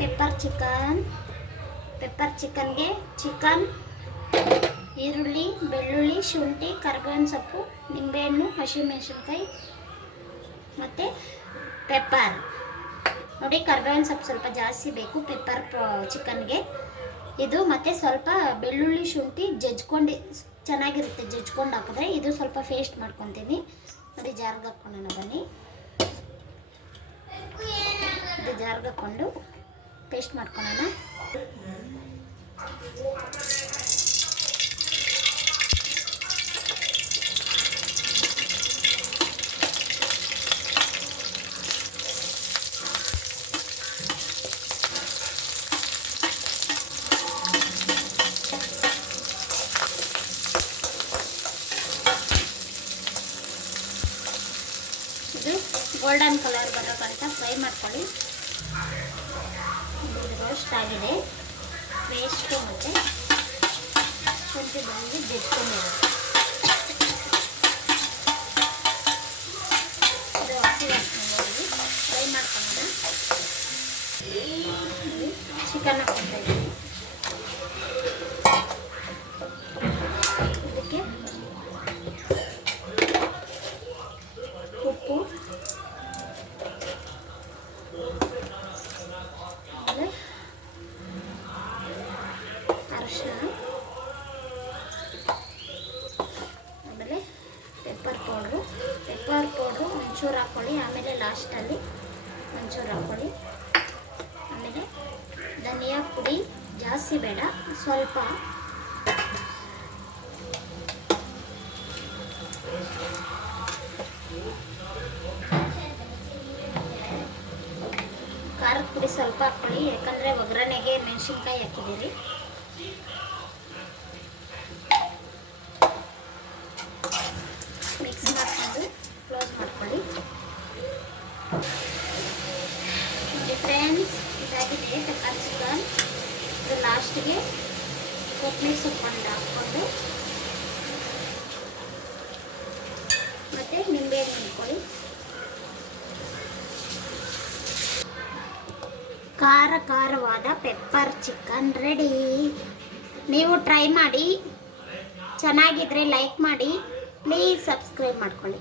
Pepper ಚಿಕನ್ಗೆ chicken, ಈರುಳ್ಳಿ, ಬೆಳ್ಳುಳ್ಳಿ, ಶುಂಠಿ, ಕರಿಬೇವಿನ ಸೊಪ್ಪು, ನಿಂಬೆಹಣ್ಣು, ಹಸಿಮೆಣಸಿನ್ಕಾಯಿ ಮತ್ತು ಪೆಪ್ಪರ್. ನೋಡಿ, ಕರಿಬೇವಿನ ಸೊಪ್ಪು ಸ್ವಲ್ಪ ಜಾಸ್ತಿ ಬೇಕು ಪೆಪ್ಪರ್ ಚಿಕನ್ಗೆ. ಇದು ಮತ್ತು ಸ್ವಲ್ಪ ಬೆಳ್ಳುಳ್ಳಿ, ಶುಂಠಿ ಜಜ್ಕೊಂಡು ಚೆನ್ನಾಗಿರುತ್ತೆ, ಜಜ್ಕೊಂಡು ಹಾಕಿದ್ರೆ. ಇದು ಸ್ವಲ್ಪ ಪೇಸ್ಟ್ ಮಾಡ್ಕೊತೀನಿ. ನೋಡಿ, ಜಾರ್ಗೆ ಹಾಕ್ಕೊಳ್ಳೋಣ ಬನ್ನಿ. ಇದು ಜಾರ್ಗೆ ಹಾಕ್ಕೊಂಡು ಪೇಸ್ಟ್ ಮಾಡ್ಕೊಳ್ಳೋಣ. ಇದು ಗೋಲ್ಡನ್ ಕಲರ್ ಬರೋಕ್ಕಂತ ಫ್ರೈ ಮಾಡ್ಕೊಳ್ಳಿ. ರೋಸ್ಟ್ ಆಗಿದೆ. ಪೇಸ್ಟು ಮತ್ತು ಶುಂಠಿ ಬೆಳ್ಳುಳ್ಳಿ ಜಜ್ಕೊಂಡಿರೋದು. ಇದು ಹಸಿ ವಾಸನೆ ಫ್ರೈ ಮಾಡ್ಕೊಳ್ಳೋಣ. ಚಿಕನ್ ಹಾಕ್ಕೊತಾ ಇದ್ದೀನಿ. ಇದಕ್ಕೆ ಉಪ್ಪು, ಆಮೇಲೆ ಅರಿಶಿನ, ಆಮೇಲೆ ಪೆಪ್ಪರ್ ಪೌಡ್ರು ಒಂಚೂರು ಹಾಕ್ಕೊಳ್ಳಿ. ಆಮೇಲೆ ಲಾಸ್ಟಲ್ಲಿ ಒಂಚೂರು ಹಾಕ್ಕೊಳ್ಳಿ. ಆಮೇಲೆ ಧನಿಯಾ ಪುಡಿ ಜಾಸ್ತಿ ಬೇಡ, ಸ್ವಲ್ಪ. ಖಾರದ ಪುಡಿ ಸ್ವಲ್ಪ ಹಾಕ್ಕೊಳ್ಳಿ, ಯಾಕಂದರೆ ಒಗ್ಗರಣೆಗೆ ಮೆಣಸಿನ್ಕಾಯಿ ಹಾಕಿದ್ದೀರಿ. ಮಿಕ್ಸ್ ಮಾಡ್ಕೊಂಡು ಕ್ಲೋಸ್ ಮಾಡ್ಕೊಳ್ಳಿ. ಫ್ರೆಂಡ್ಸ್, ಇದಾಗಿದೆ ಪೆಪ್ಪರ್ ಚಿಕನ್. ಇದು ಲಾಸ್ಟಿಗೆ ಕೊತ್ತಂಬರಿ ಸೊಪ್ಪನ್ನು ಹಾಕ್ಕೊಂಡು ಮತ್ತು ನಿಂಬೆಹಣ್ಣು ಹಾಕ್ಕೊಳ್ಳಿ. ಖಾರವಾದ ಪೆಪ್ಪರ್ ಚಿಕನ್ ರೆಡಿ. ನೀವು ಟ್ರೈ ಮಾಡಿ, ಚೆನ್ನಾಗಿದ್ರೆ ಲೈಕ್ ಮಾಡಿ, ಪ್ಲೀಸ್ ಸಬ್ಸ್ಕ್ರೈಬ್ ಮಾಡ್ಕೊಳ್ಳಿ.